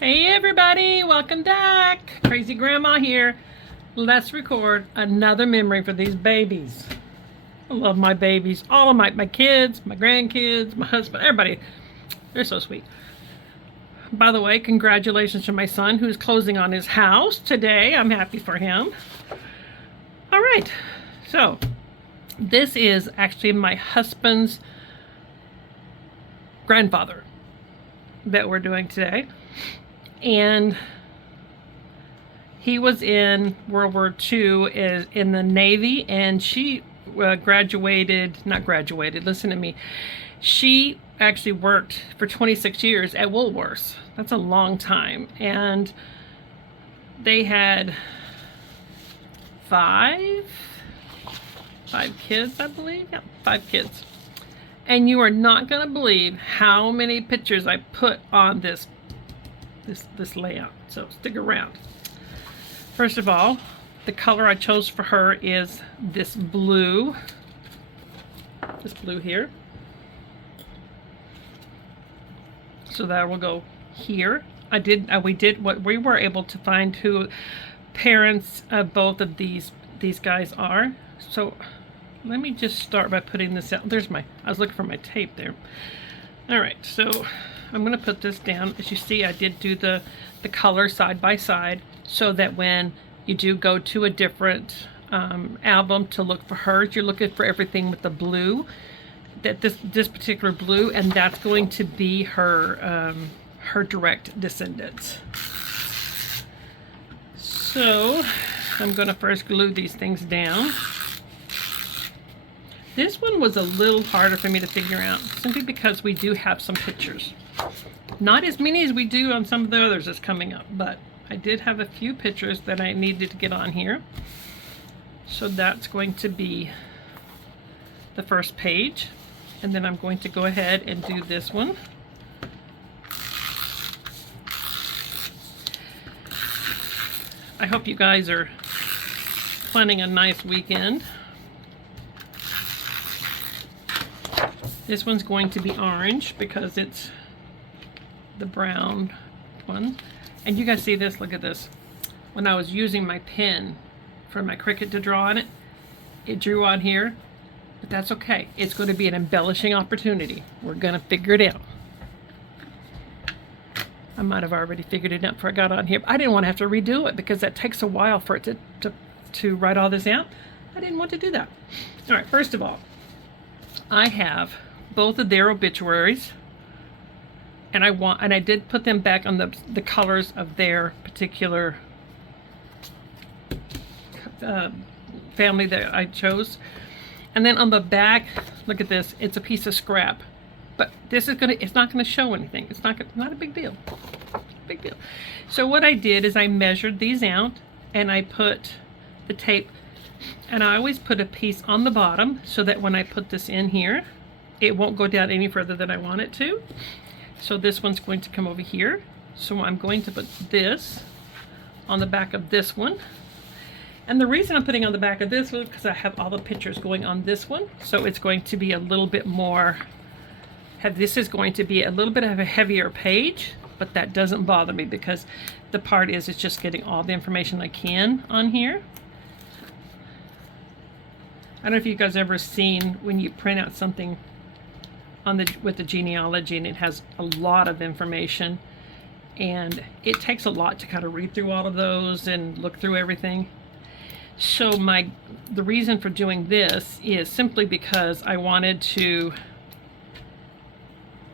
Hey everybody, welcome back. Crazy Grandma here. Let's record another memory for these babies. I love my babies. All of my kids, my grandkids, my husband, everybody. They're so sweet. By the way, congratulations to my son who's closing on his house today. I'm happy for him. All right, so this is actually my husband's grandfather that we're doing today. And he was in World War II in the Navy, and she not graduated, listen to me. She actually worked for 26 years at Woolworths. That's a long time. And they had five kids, I believe. Yeah, 5 kids. And you are not going to believe how many pictures I put on this layout, so stick around. First of all, the color I chose for her is this blue here. So that will go here. We were able to find who parents of both of these guys are. So let me just start by putting this out. I was looking for my tape there. All right, so I'm going to put this down. As you see, I did do the color side by side so that when you do go to a different album to look for hers, you're looking for everything with the blue, that this particular blue, and that's going to be her direct descendants. So I'm going to first glue these things down. This one was a little harder for me to figure out, simply because we do have some pictures. Not as many as we do on some of the others that's coming up, but I did have a few pictures that I needed to get on here. So that's going to be the first page. And then I'm going to go ahead and do this one. I hope you guys are planning a nice weekend. This one's going to be orange because it's the brown one. And you guys see this? Look at this. When I was using my pen for my Cricut to draw on it, it drew on here. But that's okay. It's going to be an embellishing opportunity. We're going to figure it out. I might have already figured it out before I got on here. But I didn't want to have to redo it because that takes a while for it to write all this out. I didn't want to do that. All right, first of all, I have both of their obituaries, and I did put them back on the colors of their particular family that I chose. And then on the back, look at this, it's a piece of scrap, but it's not gonna show anything. It's not a big deal. Big deal. So what I did is I measured these out, and I put the tape, and I always put a piece on the bottom so that when I put this in here, it won't go down any further than I want it to. So this one's going to come over here. So I'm going to put this on the back of this one. And the reason I'm putting on the back of this one is because I have all the pictures going on this one. So it's going to be a little bit more, this is going to be a little bit of a heavier page, but that doesn't bother me because the part is it's just getting all the information I can on here. I don't know if you guys ever seen when you print out something with the genealogy and it has a lot of information, and it takes a lot to kind of read through all of those and look through everything. So the reason for doing this is simply because I wanted to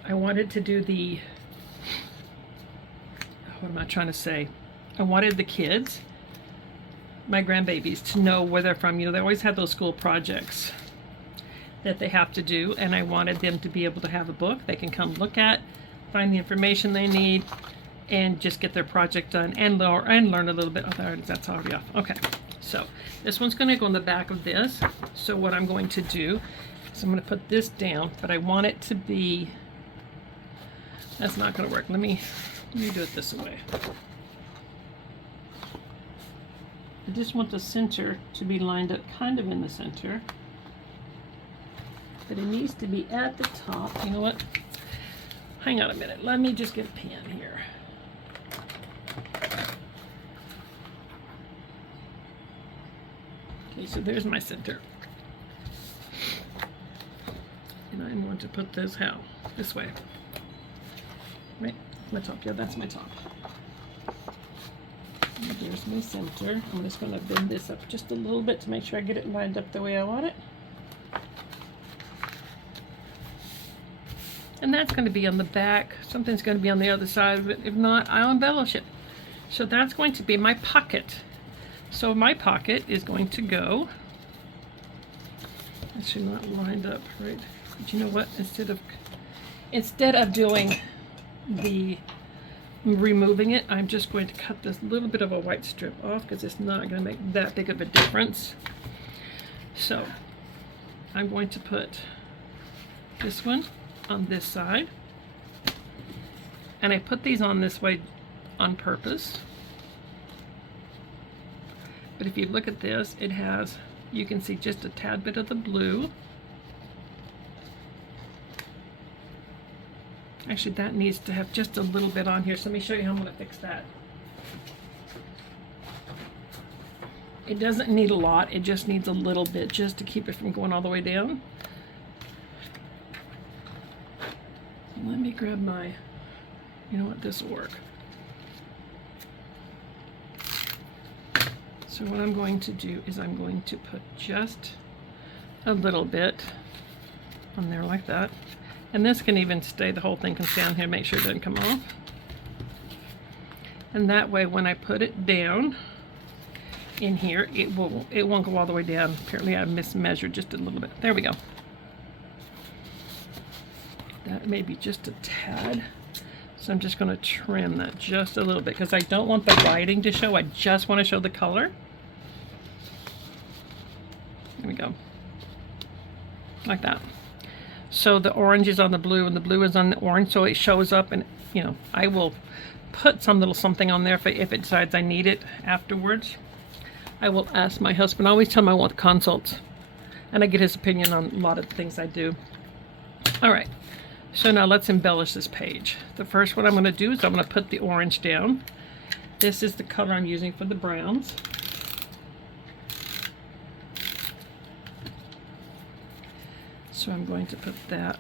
do the, what am I trying to say? I wanted the kids, my grandbabies, to know where they're from. You know, they always have those school projects that they have to do, and I wanted them to be able to have a book they can come look at, find the information they need, and just get their project done and learn a little bit. Oh, that's already off. Okay, so this one's going to go in the back of this. So what I'm going to do is I'm going to put this down, but I want it to be, that's not going to work. Let me do it this way. I just want the center to be lined up kind of in the center, but it needs to be at the top. You know what? Hang on a minute. Let me just get a pen here. Okay, so there's my center. And I want to put this how? This way. Right? My top. Yeah, that's my top. And there's my center. I'm just going to bend this up just a little bit to make sure I get it lined up the way I want it. And that's going to be on the back. Something's going to be on the other side, but if not, I'll embellish it. So that's going to be my pocket. So my pocket is going to go, actually not lined up, right? But you know what? Instead of doing the removing it, I'm just going to cut this little bit of a white strip off because it's not going to make that big of a difference. So I'm going to put this one on this side, and I put these on this way on purpose. But if you look at this, it has, you can see just a tad bit of the blue. Actually, that needs to have just a little bit on here, so let me show you how I'm going to fix that. It doesn't need a lot, it just needs a little bit just to keep it from going all the way down. Let me grab my, you know what, this will work. So what I'm going to do is I'm going to put just a little bit on there like that. And this can even stay, the whole thing can stay on here, make sure it doesn't come off. And that way when I put it down in here, it won't go all the way down. Apparently I mismeasured just a little bit. There we go. That may be just a tad. So I'm just going to trim that just a little bit because I don't want the writing to show. I just want to show the color. There we go. Like that. So the orange is on the blue and the blue is on the orange, so it shows up, and you know, I will put some little something on there if it decides I need it afterwards. I will ask my husband. I always tell him I want consults, and I get his opinion on a lot of the things I do. All right. So now let's embellish this page. The first one I'm going to do is I'm going to put the orange down. This is the color I'm using for the browns. So I'm going to put that,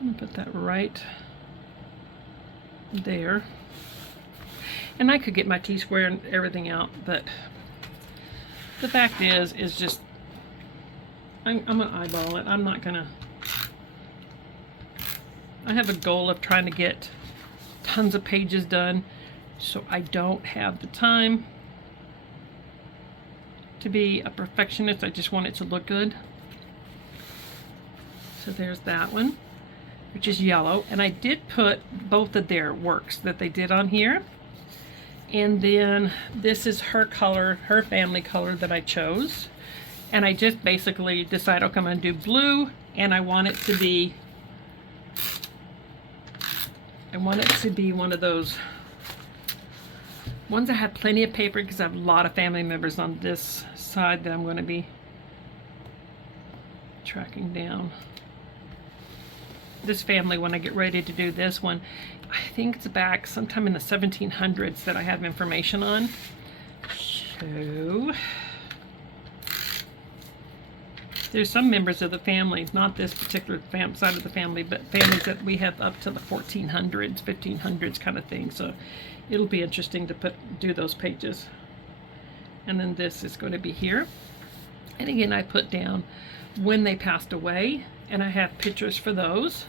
I'm going to put that right there. And I could get my T-square and everything out, but the fact is just, I'm going to eyeball it. I'm not going to, I have a goal of trying to get tons of pages done, so I don't have the time to be a perfectionist. I just want it to look good. So there's that one, which is yellow, and I did put both of their works that they did on here. And then this is her color, her family color that I chose. And I just basically decided, okay, I'm going to do blue, and I want it to be one of those ones that have plenty of paper, because I have a lot of family members on this side that I'm going to be tracking down. This family, when I get ready to do this one, I think it's back sometime in the 1700s that I have information on. So there's some members of the family, not this particular side of the family, but families that we have up to the 1400s, 1500s kind of thing. So it'll be interesting to do those pages. And then this is going to be here. And again, I put down when they passed away, and I have pictures for those.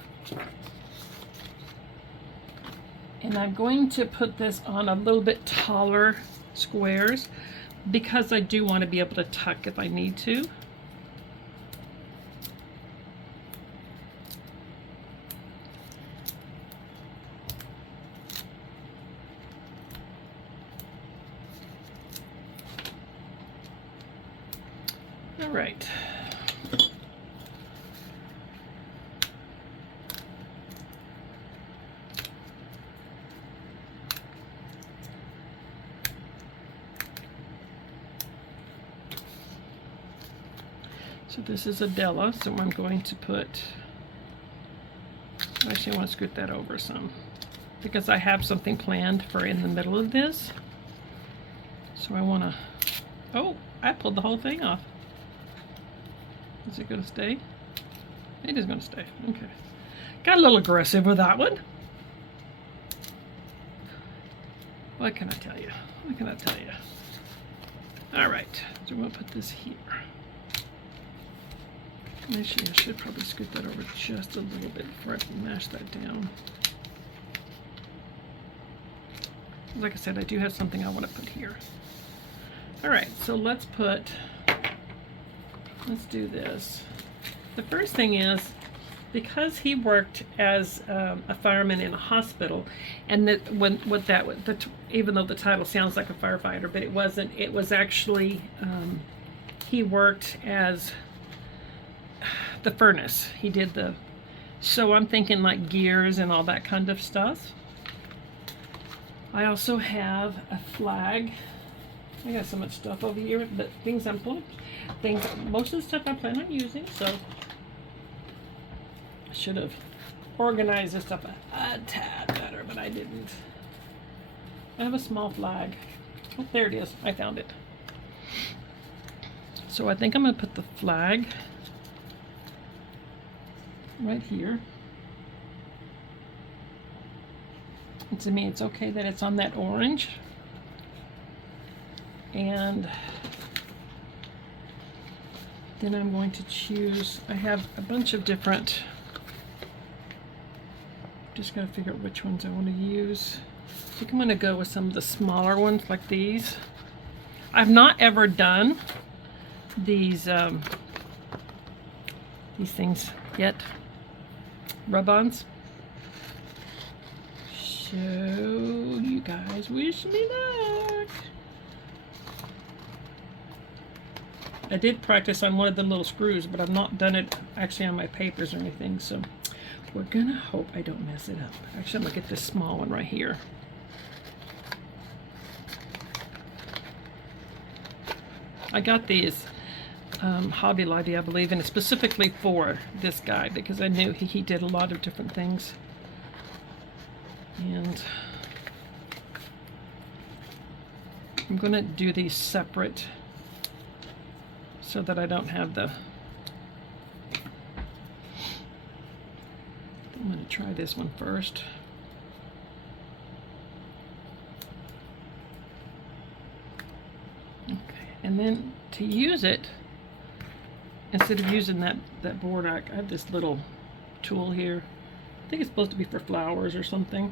And I'm going to put this on a little bit taller squares because I do want to be able to tuck if I need to. All right. So this is Adela, so I'm going to put, actually I want to scoot that over some because I have something planned for in the middle of this. So I want to Oh, I pulled the whole thing off. Is it going to stay? It is going to stay. Okay. Got a little aggressive with that one. What can I tell you? What can I tell you? All right. So I'm going to put this here. Actually, I should probably scoot that over just a little bit before I mash that down. Like I said, I do have something I want to put here. All right, so let's do this. The first thing is, because he worked as a fireman in a hospital, and that even though the title sounds like a firefighter, but it wasn't. It was actually he worked as the furnace. He did the. So I'm thinking like gears and all that kind of stuff. I also have a flag. I got so much stuff over here, but most of the stuff I plan on using, so I should have organized this stuff a tad better, but I didn't. I have a small flag. Oh, there it is. I found it. So I think I'm going to put the flag right here. And to me, it's okay that it's on that orange. And then I'm going to choose, I have a bunch of different, just got to figure out which ones I want to use. I think I'm going to go with some of the smaller ones like these. I've not ever done these things yet, rub-ons. So you guys wish me luck. I did practice on one of the little screws, but I've not done it actually on my papers or anything, so we're gonna hope I don't mess it up. Actually, I'm gonna get this small one right here. I got these Hobby Lobby, I believe, and it's specifically for this guy because I knew he did a lot of different things. And I'm gonna do these separate so that I don't have the. I'm going to try this one first. Okay, and then to use it, instead of using that board, I have this little tool here. I think it's supposed to be for flowers or something.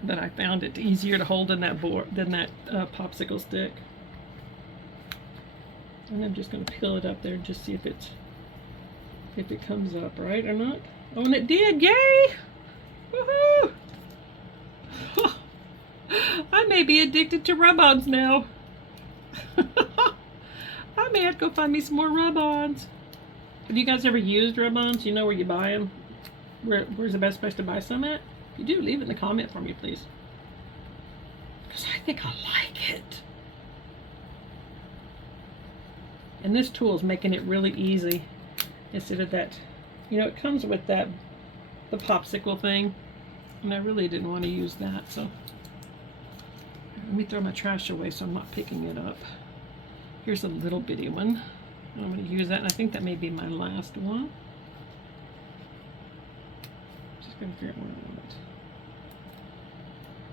But I found it easier to hold in that board than that popsicle stick. And I'm just going to peel it up there and just see if it comes up right or not. Oh, and it did! Yay! Woohoo! I may be addicted to rub-ons now. I may have to go find me some more rub-ons. Have you guys ever used rub-ons? You know where you buy them? Where's the best place to buy some at? If you do, leave it in the comment for me, please. Because I think I like it. And this tool is making it really easy. Instead of that, you know, it comes with the popsicle thing. And I really didn't want to use that, so. Let me throw my trash away so I'm not picking it up. Here's a little bitty one. I'm going to use that, and I think that may be my last one. Just going to figure out where I want it.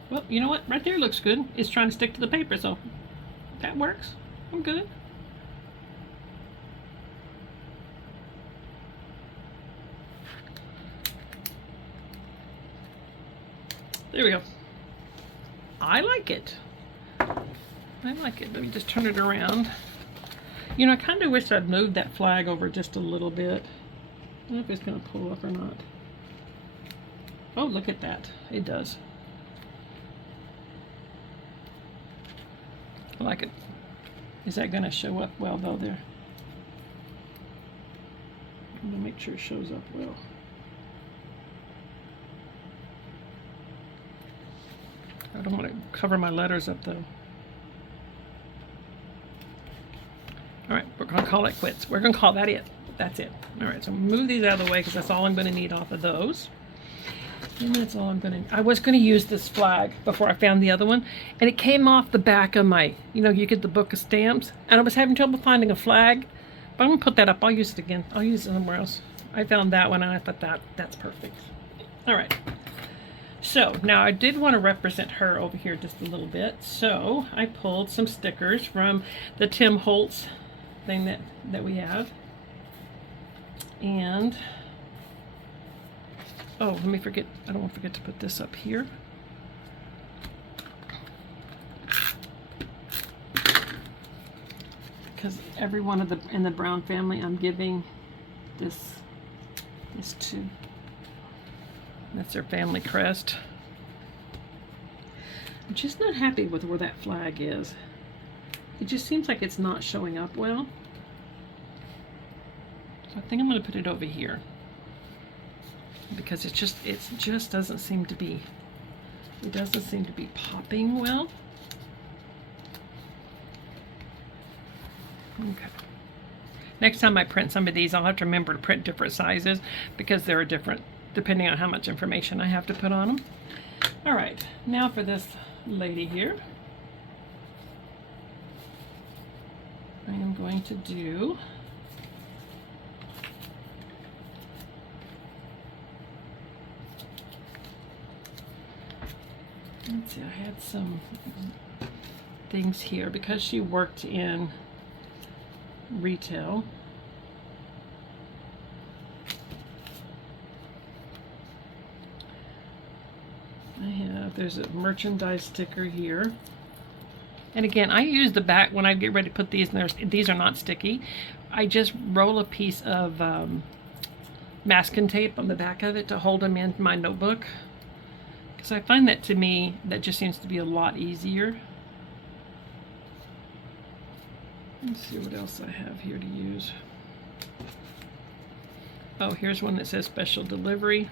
Well, you know what? Right there looks good. It's trying to stick to the paper, so that works. I'm good. There we go. I like it. I like it. Let me just turn it around. You know, I kind of wish I'd moved that flag over just a little bit. I don't know if it's going to pull up or not. Oh, look at that. It does. I like it. Is that going to show up well, though, there? I'm going to make sure it shows up well. I don't want to cover my letters up, though. All right, we're going to call it quits. We're going to call that it. That's it. All right, so move these out of the way because that's all I'm going to need off of those. And that's all I'm gonna, I was gonna use this flag before I found the other one, and it came off the back of my, you know, you get the book of stamps, and I was having trouble finding a flag, but I'm gonna put that up. I'll use it again. I'll use it somewhere else. I found that one, and I thought that's perfect. All right. So now I did want to represent her over here just a little bit, so I pulled some stickers from the Tim Holtz thing that we have, and oh, let me forget, I don't want to forget to put this up here. Because every one of the in the Brown family, I'm giving this to. That's their family crest. I'm just not happy with where that flag is. It just seems like it's not showing up well. So I think I'm going to put it over here, because it just doesn't seem to be, it doesn't seem to be popping well. Okay. Next time I print some of these, I'll have to remember to print different sizes, because there are different depending on how much information I have to put on them. All right, now for this lady here, I am going to do let's see, I had some things here because she worked in retail. There's a merchandise sticker here. And again, I use the back when I get ready to put these, and these are not sticky. I just roll a piece of masking tape on the back of it to hold them in my notebook. Because I find that, to me, that just seems to be a lot easier. Let's see what else I have here to use. Oh, here's one that says special delivery.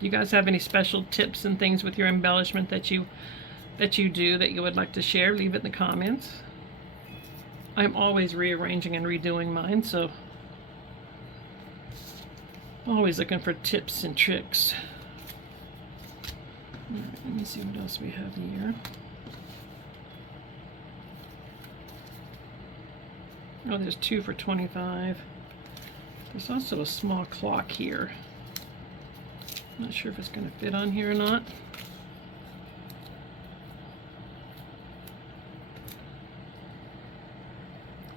You guys have any special tips and things with your embellishment that you do that you would like to share? Leave it in the comments. I'm always rearranging and redoing mine, so always looking for tips and tricks. All right, let me see what else we have here. Oh, there's 2 for $25. There's also a small clock here. Not sure if it's going to fit on here or not.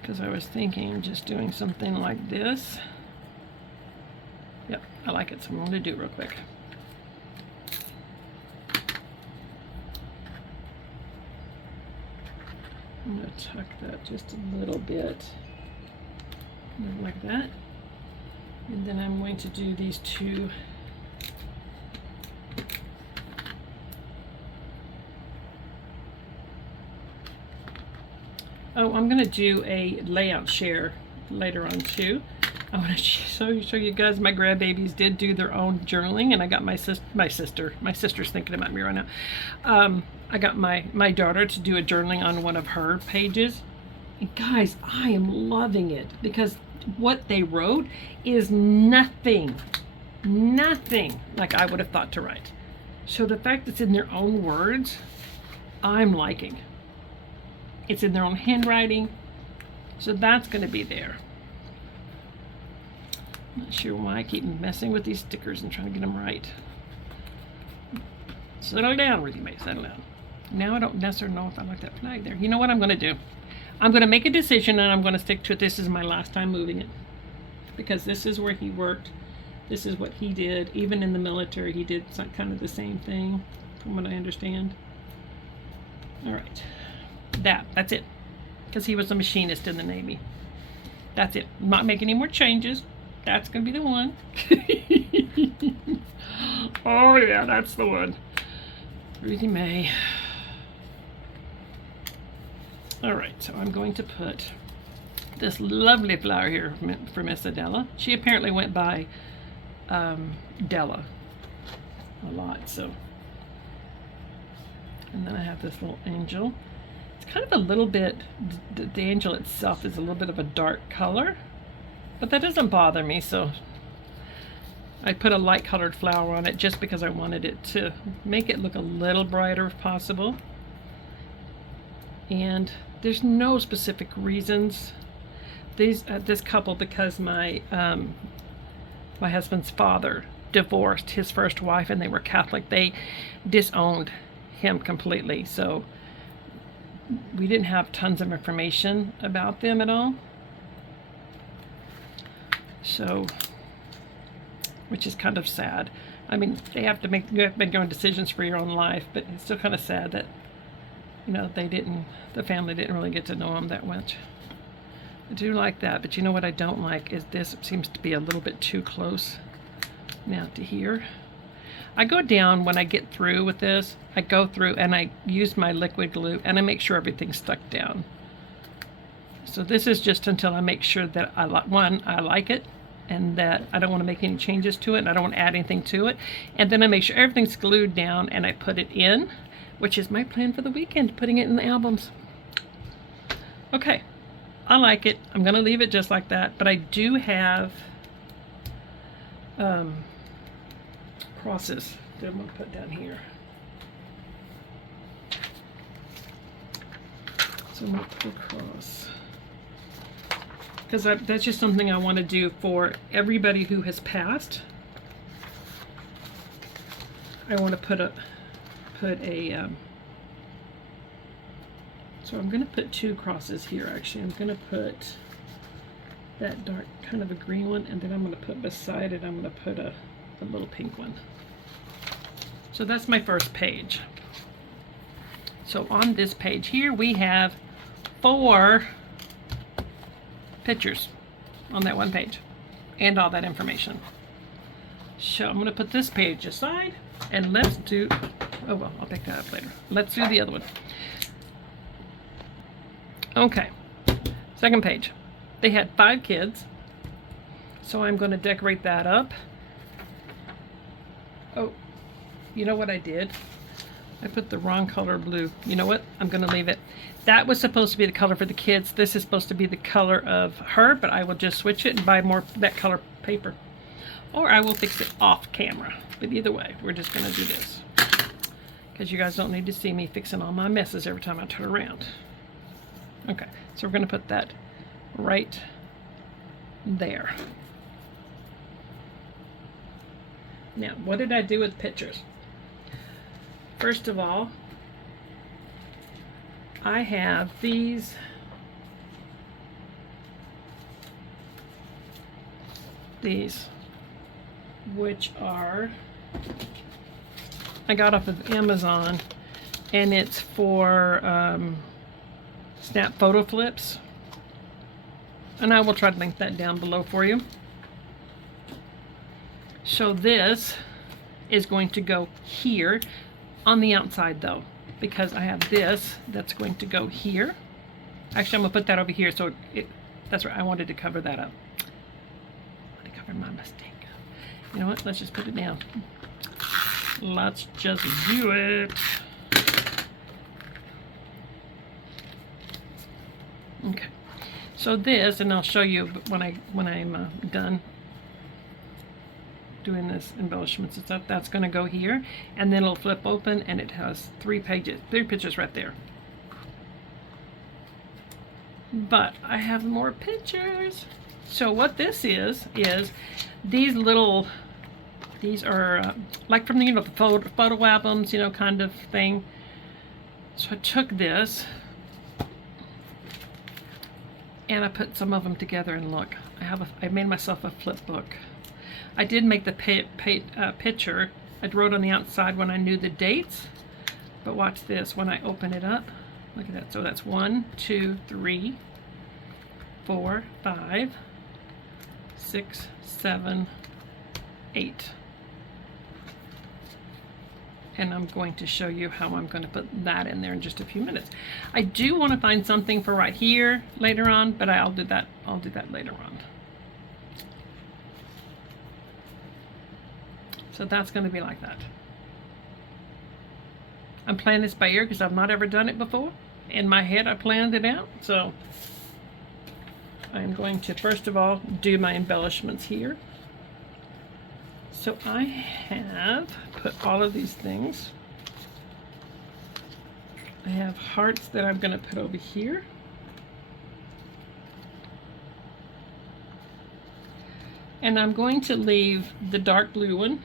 Because I was thinking of just doing something like this. Yep, I like it, so I'm going to do it real quick. I'm going to tuck that just a little bit, like that. And then I'm going to do these 2 . Oh, I'm going to do a layout share later on too. I want to show you guys my grandbabies did do their own journaling, and I got my sister's thinking about me right now. I got my daughter to do a journaling on one of her pages. And guys, I am loving it, because what they wrote is nothing like I would have thought to write. So the fact that it's in their own words, I'm liking. It's in their own handwriting, so that's going to be there. Not sure why I keep messing with these stickers and trying to get them right. Settle down, Ruthie Mae, settle down. Now I don't necessarily know if I like that flag there. You know what I'm going to do? I'm going to make a decision, and I'm going to stick to it. This is my last time moving it, because this is where he worked. This is what he did. Even in the military, he did kind of the same thing, from what I understand. All right. That's it, because he was a machinist in the Navy. That's it. I'm not making any more changes. That's gonna be the one. Oh yeah, that's the one. Ruthie Mae. All right, so I'm going to put this lovely flower here for Miss Adela. She apparently went by Della a lot, so. And then I have this little angel. Kind of a little bit, the angel itself is a little bit of a dark color, but that doesn't bother me, so I put a light colored flower on it just because I wanted it to make it look a little brighter if possible. And there's no specific reasons. This couple, because my husband's father divorced his first wife and they were Catholic, they disowned him completely. So we didn't have tons of information about them at all. So, which is kind of sad. I mean, you have to make your own decisions for your own life, but it's still kind of sad that, you know, the family didn't really get to know him that much. I do like that, but you know what I don't like is this seems to be a little bit too close now to here. I go down when I get through with this. I go through and I use my liquid glue and I make sure everything's stuck down. So this is just until I make sure that I like it, and that I don't want to make any changes to it, and I don't want to add anything to it. And then I make sure everything's glued down and I put it in, which is my plan for the weekend, putting it in the albums. Okay, I like it. I'm going to leave it just like that, but I do have crosses that I'm going to put down here. So I'm going to put a cross, because that's just something I want to do for everybody who has passed. I want to put a so I'm going to put 2 crosses here. Actually, I'm going to put that dark kind of a green one, and then I'm going to put beside it, I'm going to put a little pink one. So that's my first page. So on this page here we have 4 pictures on that one page and all that information. So I'm going to put this page aside and let's do, oh well, I'll pick that up later. Let's do the other one. Okay, second page. They had 5 kids, so I'm going to decorate that up. Oh, you know what I did? I put the wrong color blue. You know what? I'm going to leave it. That was supposed to be the color for the kids. This is supposed to be the color of her, but I will just switch it and buy more that color paper. Or I will fix it off camera. But either way, we're just going to do this, because you guys don't need to see me fixing all my messes every time I turn around. Okay, so we're going to put that right there. Now, what did I do with pictures? First of all, I have these which are, I got off of Amazon, and it's for snap photo flips, and I will try to link that down below for you. So this is going to go here on the outside though, because I have this that's going to go here. Actually, I'm gonna put that over here, so that's right, I wanted to cover that up. I covered my mistake. You know what, let's just put it down. Let's just do it. Okay, so this, and I'll show you when I'm done doing this embellishments and stuff, that's going to go here, and then it'll flip open and it has 3 pictures right there. But I have more pictures. So what this is these are like from the, you know, the photo albums, you know, kind of thing. So I took this and I put some of them together, and look, I made myself a flip book. I did make the picture. I wrote on the outside when I knew the dates, but watch this. When I open it up, look at that. So that's 1, 2, 3, 4, 5, 6, 7, 8. And I'm going to show you how I'm going to put that in there in just a few minutes. I do want to find something for right here later on, but I'll do that later on. So that's going to be like that. I'm playing this by ear because I've not ever done it before. In my head I planned it out. So I'm going to first of all do my embellishments here. So I have put all of these things. I have hearts that I'm going to put over here. And I'm going to leave the dark blue one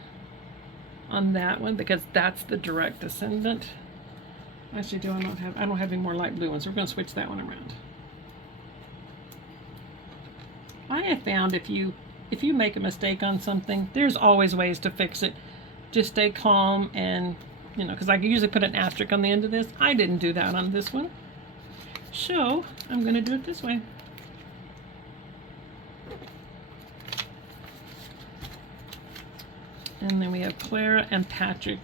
on that one because that's the direct descendant. Actually, I don't have any more light blue ones. So we're going to switch that one around. I have found if you make a mistake on something, there's always ways to fix it. Just stay calm and, you know, because I usually put an asterisk on the end of this. I didn't do that on this one. So I'm going to do it this way. And then we have Clara and Patrick.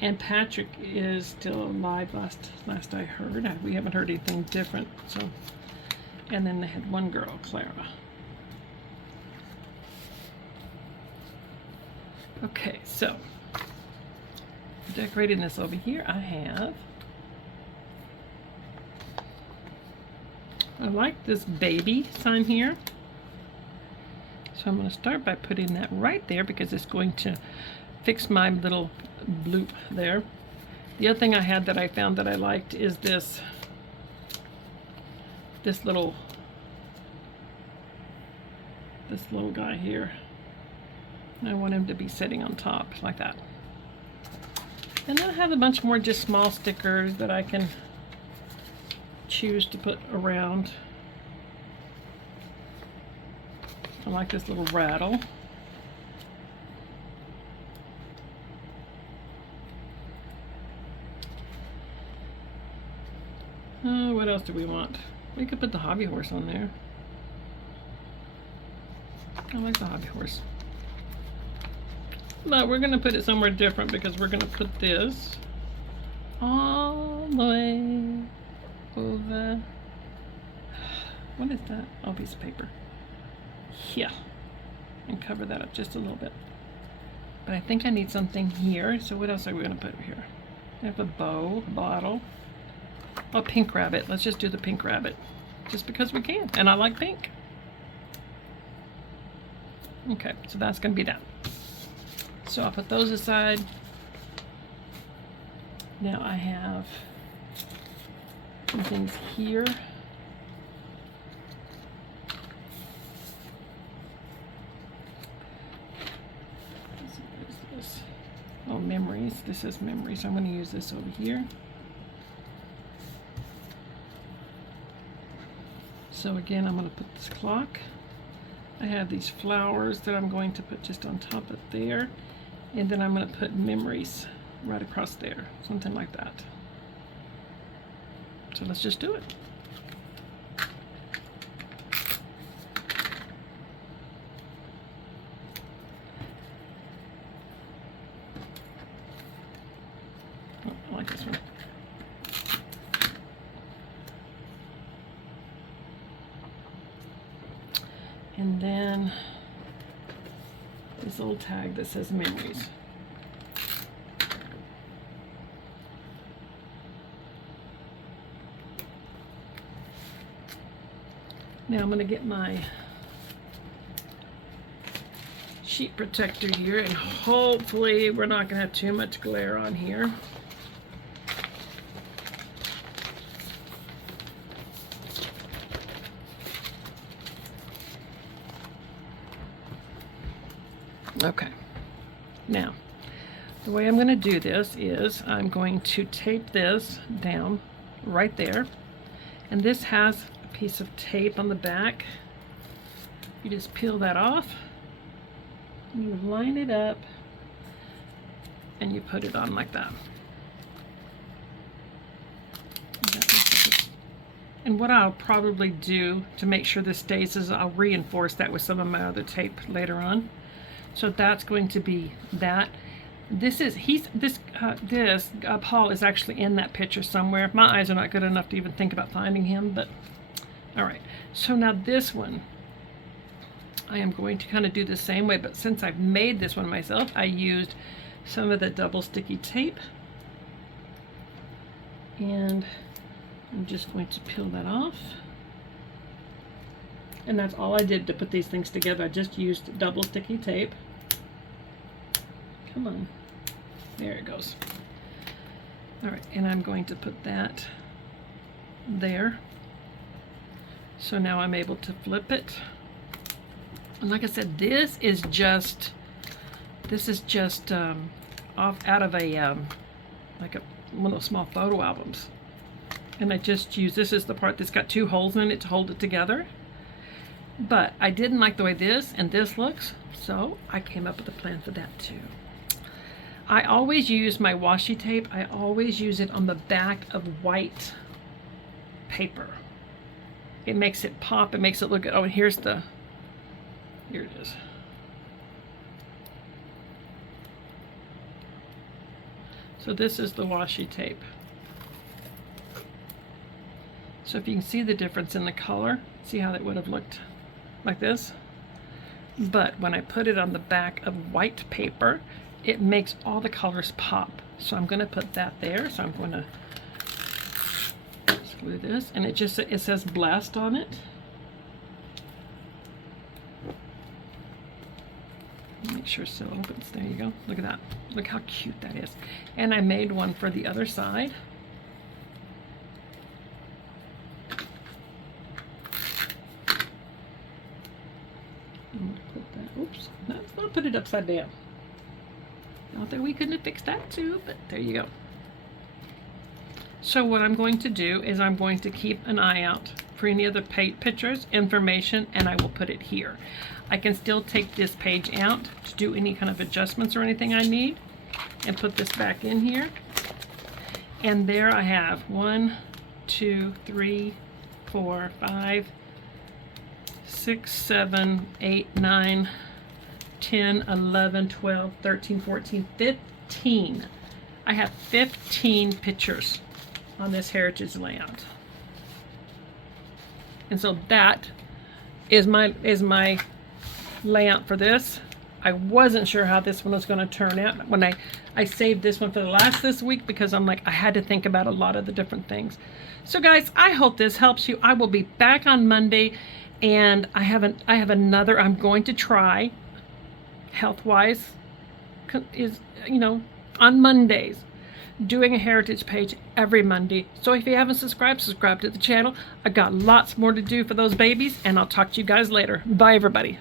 And Patrick is still alive last I heard. We haven't heard anything different. So, and then they had one girl, Clara. Okay, so decorating this over here, I like this baby sign here. So I'm going to start by putting that right there because it's going to fix my little bloop there. The other thing I had that I found that I liked is this little guy here. I want him to be sitting on top like that. And then I have a bunch more just small stickers that I can choose to put around. I like this little rattle. What else do we want? We could put the hobby horse on there. I like the hobby horse. But we're going to put it somewhere different because we're going to put this all the way over. What is that? Oh, piece of paper. Yeah. And cover that up just a little bit. But I think I need something here. So what else are we going to put here? I have a bow, a bottle. A pink rabbit. Let's just do the pink rabbit. Just because we can. And I like pink. Okay, so that's going to be that. So I'll put those aside. Now I have some things here. What is this? Oh, memories. This is memories. I'm going to use this over here. So again, I'm going to put this clock. I have these flowers that I'm going to put just on top of there. And then I'm going to put memories right across there. Something like that. So let's just do it. Oh, I like this one. And then this little tag that says memories. Now I'm going to get my sheet protector here, and hopefully we're not going to have too much glare on here. Okay, now the way I'm going to do this is I'm going to tape this down right there, and this has a piece of tape on the back. You just peel that off, you line it up, and you put it on like that. And what I'll probably do to make sure this stays is I'll reinforce that with some of my other tape later on. So that's going to be that. Paul is actually in that picture somewhere. My eyes are not good enough to even think about finding him, but all right. So now this one, I am going to kind of do the same way, but since I've made this one myself, I used some of the double sticky tape. And I'm just going to peel that off. And that's all I did to put these things together. I just used double sticky tape. Come on. There it goes. All right, and I'm going to put that there. So now I'm able to flip it. And like I said, this is just off out of a like one of those small photo albums. And I just use, this is the part that's got 2 holes in it to hold it together. But I didn't like the way this and this looks, so I came up with a plan for that too. I always use my washi tape. I always use it on the back of white paper. It makes it pop. It makes it look good. Oh, and here it is. So this is the washi tape. So if you can see the difference in the color, see how that would have looked like this? But when I put it on the back of white paper, it makes all the colors pop. So I'm going to put that there. So I'm going to glue this, and it says blast on it. Make sure it still opens. There you go. Look at that. Look how cute that is. And I made one for the other side. I'm going to put that, oops, let's not put it upside down. Not that we couldn't have fixed that too, but there you go. So what I'm going to do is I'm going to keep an eye out for any other pictures, information, and I will put it here. I can still take this page out to do any kind of adjustments or anything I need and put this back in here. And there I have 1, 2, 3, 4, 5, 6, 7, 8, 9, 10, 11, 12, 13, 14, 15. I have 15 pictures on this heritage layout. And so that is my layout for this. I wasn't sure how this one was going to turn out when I saved this one for the last this week, because I'm like, I had to think about a lot of the different things. So guys, I hope this helps you. I will be back on Monday, and I have another I'm going to try health-wise is, you know, on Mondays, doing a heritage page every Monday. So if you haven't subscribed, subscribe to the channel. I got lots more to do for those babies, and I'll talk to you guys later. Bye everybody.